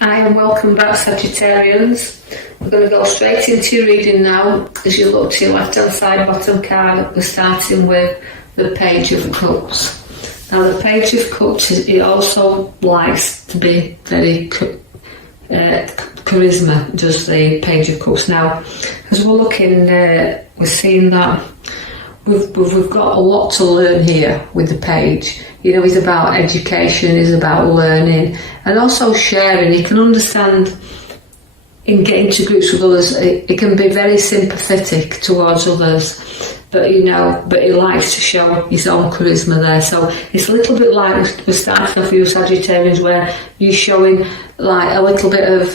Hi and welcome back, Sagittarians. We're going to go straight into your reading now. As you look to your left hand side bottom card, we're starting with the Page of Cups. Now the Page of Cups, it also likes to be very charisma, does the Page of Cups. Now as we're looking, we're seeing that we've got a lot to learn here with the page. You know, it's about education, it's about learning and also sharing. You can understand in getting to grips with others, it can be very sympathetic towards others, but he likes to show his own charisma there. So it's a little bit like we're starting off with you Sagittarians, where you're showing like a little bit of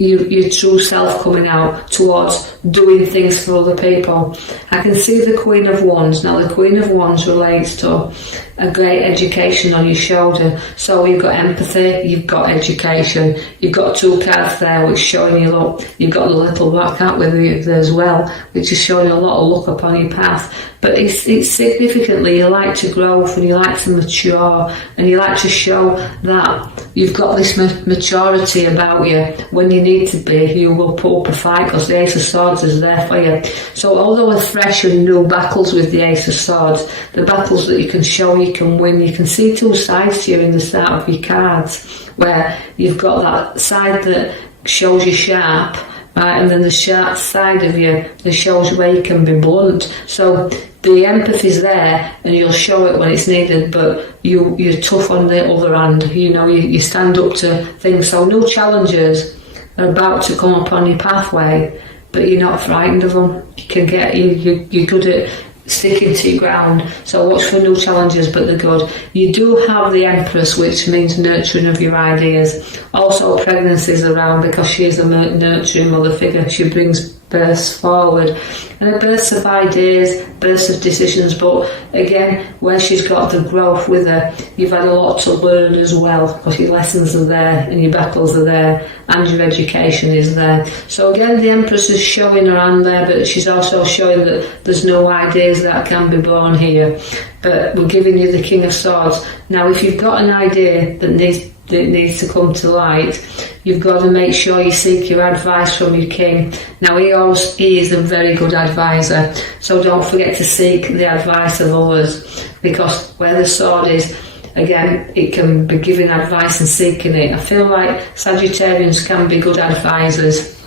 your true self coming out towards doing things for other people. I can see the Queen of Wands. Now the Queen of Wands relates to a great education on your shoulder. So you've got empathy, you've got education, you've got two cards there which showing you look. You've got the little black cat with you there as well, which is showing a lot of luck upon your path. But it's significantly, you like to grow and you like to mature and you like to show that you've got this maturity about you. When you need to be, you will put up a fight because the Ace of Swords is there for you. So although we're fresh and new battles with the Ace of Swords, the battles that you can show you can win, you can see two sides to you in the start of your cards, where you've got that side that shows you sharp, right, and then the sharp side of you that shows where you can be blunt. So the empathy's there and you'll show it when it's needed, but you're tough on the other hand. You know, you stand up to things. So new challenges are about to come upon your pathway, but you're not frightened of them. You're good at sticking to your ground. So watch for new challenges, but they're good. You do have the Empress, which means nurturing of your ideas. Also pregnancy's around because she is a nurturing mother figure. She brings bursts forward, and a burst of ideas, bursts of decisions. But again, where she's got the growth with her, you've had a lot to learn as well, because your lessons are there and your battles are there and your education is there. So again, the Empress is showing her hand there, but she's also showing that there's no ideas that can be born here. But we're giving you the King of Swords. Now if you've got an idea that needs to come to light, you've got to make sure you seek your advice from your king. Now he is a very good advisor, so don't forget to seek the advice of others, because where the sword is, again, it can be giving advice and seeking it. I feel like Sagittarians can be good advisors.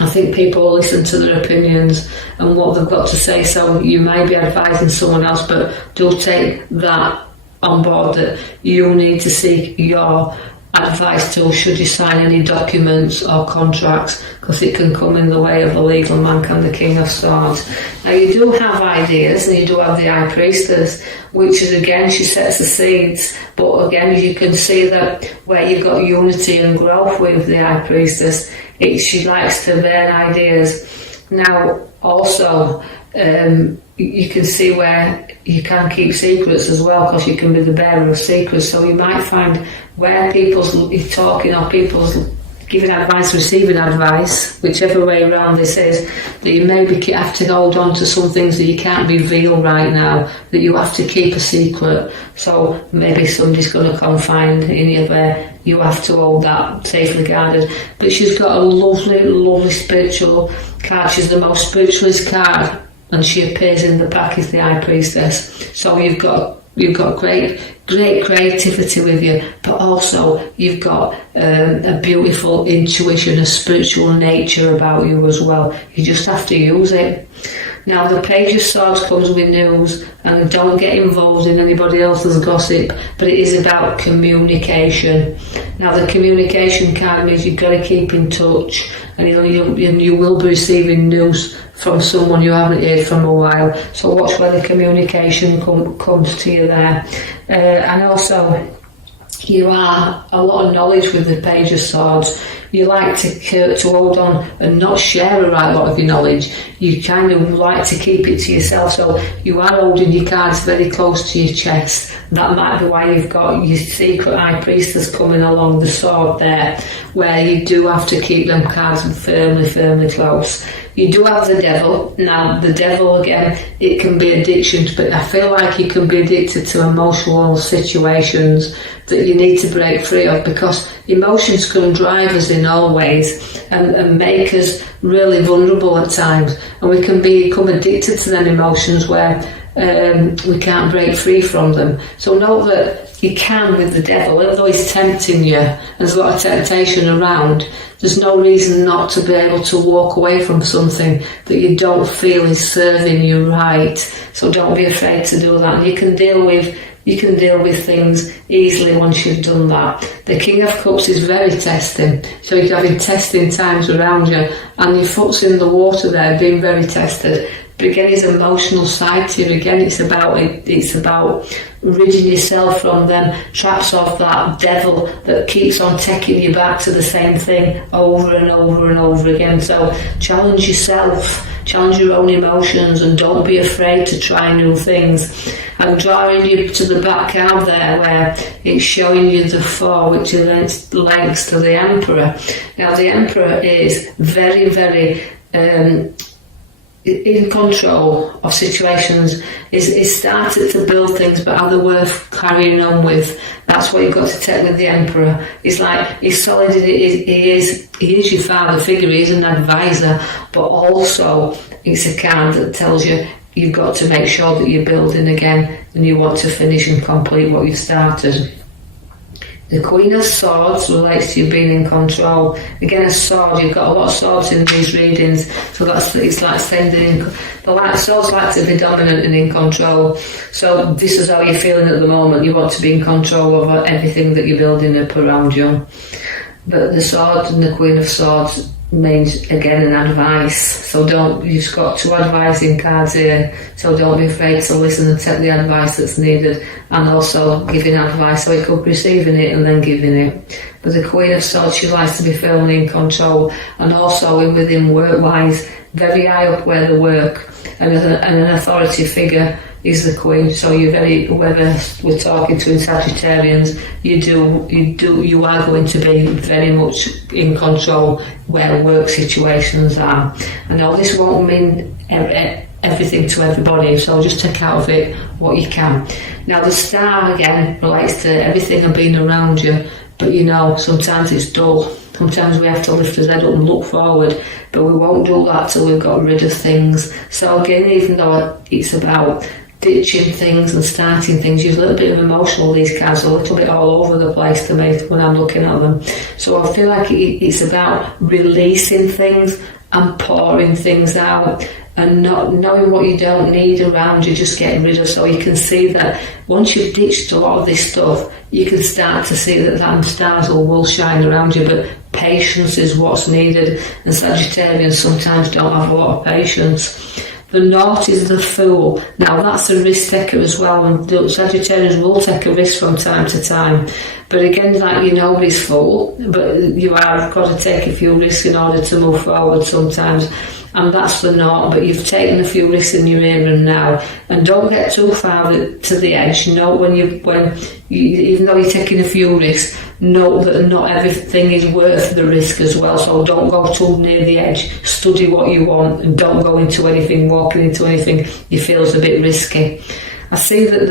I think people will listen to their opinions and what they've got to say, so you may be advising someone else, but do take that on board, that you need to seek your advice to should you sign any documents or contracts, because it can come in the way of a legal man, can the King of Swords. Now you do have ideas, and you do have the High Priestess, which is again, she sets the seeds, but again you can see that where you've got unity and growth with the High Priestess, she likes to bear ideas. Now also you can see where you can keep secrets as well, because you can be the bearer of secrets. So you might find where people's talking or people's giving advice, receiving advice, whichever way around this is, that you maybe have to hold on to some things that you can't reveal right now, that you have to keep a secret. So maybe somebody's going to confide in you where you have to hold that safely guarded. But she's got a lovely, lovely spiritual card. She's the most spiritualist card, and she appears in the pack as the High Priestess. So you've got great creativity with you, but also you've got a beautiful intuition, a spiritual nature about you as well. You just have to use it. Now the Page of Swords comes with news, and don't get involved in anybody else's gossip, but it is about communication. Now the communication card means you've got to keep in touch, and you will be receiving news from someone you haven't heard from a while. So watch where the communication comes to you there. And also, you are a lot of knowledge with the Page of Swords. You like to hold on and not share a right lot of your knowledge. You kind of like to keep it to yourself, so you are holding your cards very close to your chest. That might be why you've got your secret High Priestess coming along the sword there, where you do have to keep them cards firmly close. You do have the Devil. Now the Devil, again, it can be addiction, but I feel like you can be addicted to emotional situations that you need to break free of, because emotions can drive us in all ways and make us really vulnerable at times, and we can become addicted to them emotions where we can't break free from them. So know that you can with the devil, although he's tempting you, there's a lot of temptation around, there's no reason not to be able to walk away from something that you don't feel is serving you right. So don't be afraid to do that. And you can deal with things easily once you've done that. The King of Cups is very testing, so you're having testing times around you, and your foot's in the water there, being very tested. But again, his emotional side to you, again, it's about ridding yourself from them traps of that devil that keeps on taking you back to the same thing over and over and over again. So challenge yourself, challenge your own emotions, and don't be afraid to try new things. I'm drawing you to the back card there where it's showing you the 4, which is links to the Emperor. Now the Emperor is very, very in control of situations. Is started to build things, but are they worth carrying on with? That's what you've got to take with the Emperor. It's like he's solid. He is your father figure. He is an advisor, but also it's a card that tells you you've got to make sure that you're building again and you want to finish and complete what you've started. The Queen of Swords relates to you being in control. Again, a sword, you've got a lot of swords in these readings, so it's like sending. Swords like to be dominant and in control. So this is how you're feeling at the moment. You want to be in control over everything that you're building up around you. But the sword and the Queen of Swords means, again, an advice. So you've got 2 advising cards here, so don't be afraid to listen and take the advice that's needed, and also giving advice, so you could be receiving it and then giving it. But the Queen of Swords, she likes to be feeling in control, and also within work-wise, very high up where they work, and an authority figure is the Queen. So you're very, whether we're talking to Sagittarians, you are going to be very much in control where work situations are. I know this won't mean everything to everybody, so just take out of it what you can. Now the Star again relates to everything and being around you, but sometimes it's dull. Sometimes we have to lift his head up and look forward, but we won't do that till we've got rid of things. So again, even though it's about ditching things and starting things, you're a little bit of emotional, these cards, a little bit all over the place to me when I'm looking at them. So I feel like it's about releasing things and pouring things out, and not knowing what you don't need around you, just getting rid of. So you can see that once you've ditched a lot of this stuff, you can start to see that them stars will shine around you, but patience is what's needed, and Sagittarians sometimes don't have a lot of patience. The North is the Fool. Now that's a risk taker as well, and Sagittarians will take a risk from time to time. But again, nobody's fool, but you have got to take a few risks in order to move forward sometimes. And that's the North, but you've taken a few risks in your here and now. And don't get too far to the edge. When even though you're taking a few risks, know that not everything is worth the risk as well. So don't go too near the edge. Study what you want and don't go into anything, walking into anything you feel is a bit risky. I see that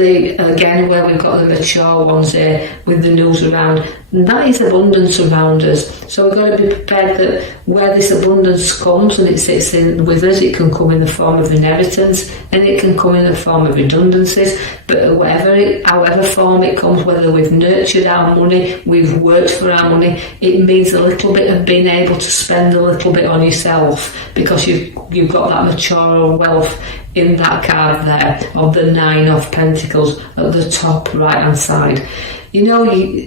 again, where we've got the mature ones here with the news around, and that is abundance around us. So we've got to be prepared that where this abundance comes and it sits in with us, it can come in the form of inheritance and it can come in the form of redundancies. But however form it comes, whether we've nurtured our money, we've worked for our money, it means a little bit of being able to spend a little bit on yourself, because you've got that mature wealth in that card there of the 9 of Pentacles at the top right hand side.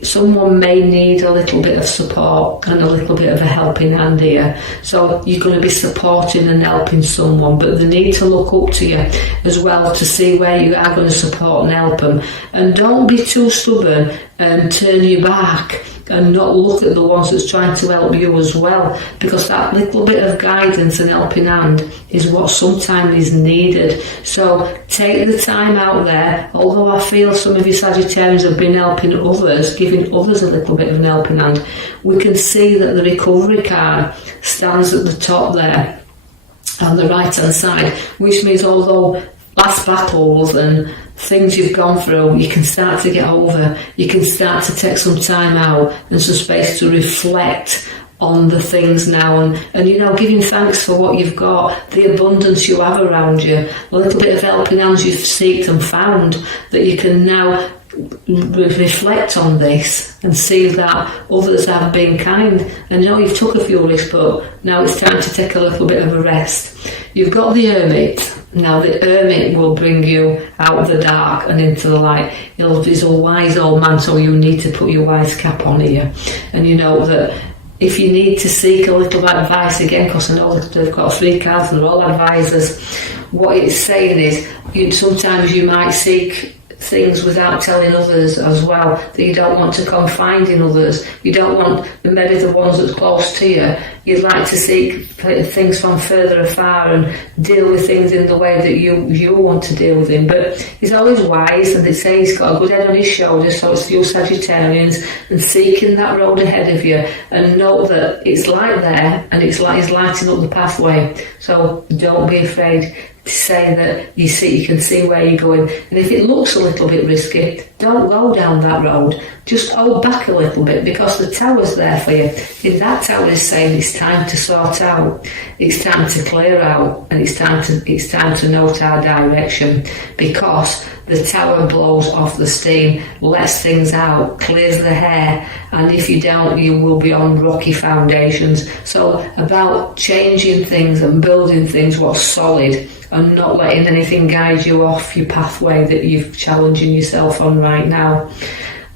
Someone may need a little bit of support and a little bit of a helping hand here. So you're going to be supporting and helping someone, but they need to look up to you as well to see where you are going to support and help them. And don't be too stubborn and turn your back and not look at the ones that's trying to help you as well, because that little bit of guidance and helping hand is what sometimes is needed. So take the time out there. Although I feel some of you Sagittarians have been helping others, giving others a little bit of an helping hand, we can see that the recovery card stands at the top there on the right hand side, which means although last battles and things you've gone through, you can start to get over. You can start to take some time out and some space to reflect on the things now, and you know, giving thanks for what you've got, the abundance you have around you, a little bit of helping hands you've sought and found, that you can now reflect on this and see that others have been kind. And you know, you've took a few risks, but now it's time to take a little bit of a rest. You've got the Hermit. Now the Hermit will bring you out of the dark and into the light. He's a wise old man, so you need to put your wise cap on here. And you know that if you need to seek a little advice again, because I know they've got 3 cards and they're all advisors, what it's saying is sometimes you might seek things without telling others as well, that you don't want to confide in others. You don't want maybe the ones that's close to you. You'd like to seek things from further afar and deal with things in the way that you want to deal with them. But he's always wise, and they say he's got a good head on his shoulders, so it's you Sagittarians, and seeking that road ahead of you, and know that it's light there, and it's like he's lighting up the pathway. So don't be afraid to say that you can see where you're going, and if it looks a little bit risky, don't go down that road. Just hold back a little bit, because the tower's there for you. And that tower is saying it's time to sort out, it's time to clear out, and it's time to note our direction, because the tower blows off the steam, lets things out, clears the hair, and if you don't, you will be on rocky foundations. So about changing things and building things what's solid, and not letting anything guide you off your pathway that you're challenging yourself on right now.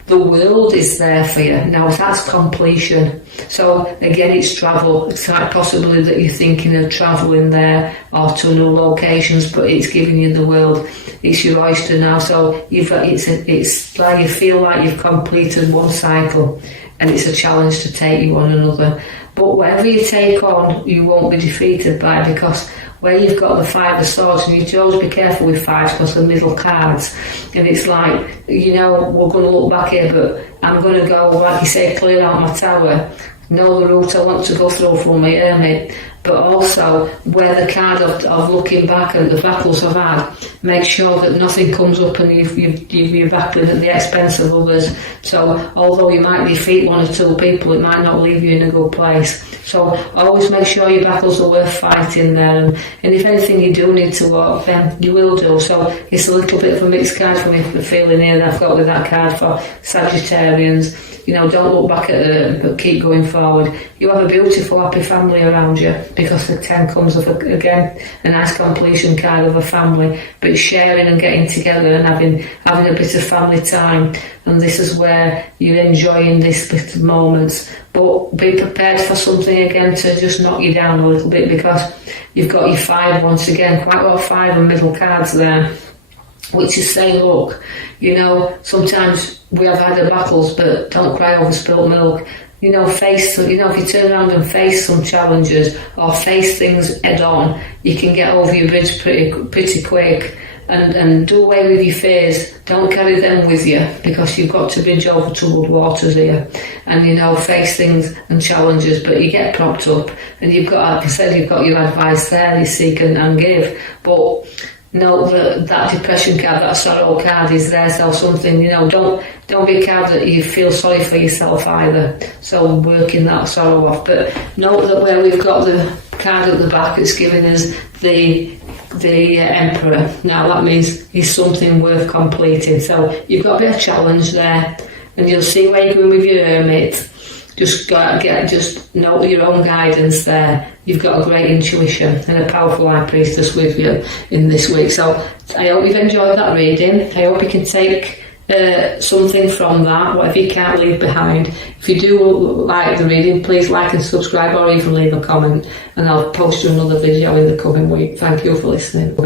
The world is there for you. Now that's completion. So again, it's travel. It's quite possibly that you're thinking of travelling there or to new locations, but it's giving you the world. It's your oyster now. So it's like you feel like you've completed one cycle, and it's a challenge to take you on another. But whatever you take on, you won't be defeated by, because where you've got the 5 of Swords, and you need to always be careful with 5s because they're middle cards, and it's like, you know, we're going to look back here, but I'm going to go, like you say, clear out my tower, know the route I want to go through from my Hermit, but also where the card of looking back at the battles I've had, make sure that nothing comes up and you're battling at the expense of others. So although you might defeat 1 or 2 people, it might not leave you in a good place. So always make sure your battles are worth fighting there, and if anything you do need to walk, then you will do. So it's a little bit of a mixed card for me, the feeling here that I've got with that card for Sagittarians. You know, don't look back at it, but keep going forward. You have a beautiful, happy family around you, because the 10 comes of, again, a nice completion card of a family, but sharing and getting together and having a bit of family time. And this is where you're enjoying this bit of moments. But be prepared for something again to just knock you down a little bit, because you've got your 5 once again, quite a lot of 5 and middle cards there, which is saying, look, you know, sometimes we have had the battles, but don't cry over spilt milk. You know, if you turn around and face some challenges or face things head on, you can get over your bridge pretty quick, and do away with your fears. Don't carry them with you, because you've got to bridge over troubled waters here, and you know, face things and challenges, but you get propped up, and you've got, like I said, you've got your advice there, you seek and give, but know that depression card, that sorrow card is there, so something, you know, don't be a card that you feel sorry for yourself either, so working that sorrow off. But note that where we've got the card at the back, it's giving us the Emperor. Now that means it's something worth completing, so you've got a bit of challenge there, and you'll see where you're going with your Hermit. Just know your own guidance there. You've got a great intuition and a powerful High Priestess with you in this week. So I hope you've enjoyed that reading. I hope you can take something from that, whatever you can't leave behind. If you do like the reading, please like and subscribe, or even leave a comment, and I'll post you another video in the coming week. Thank you for listening.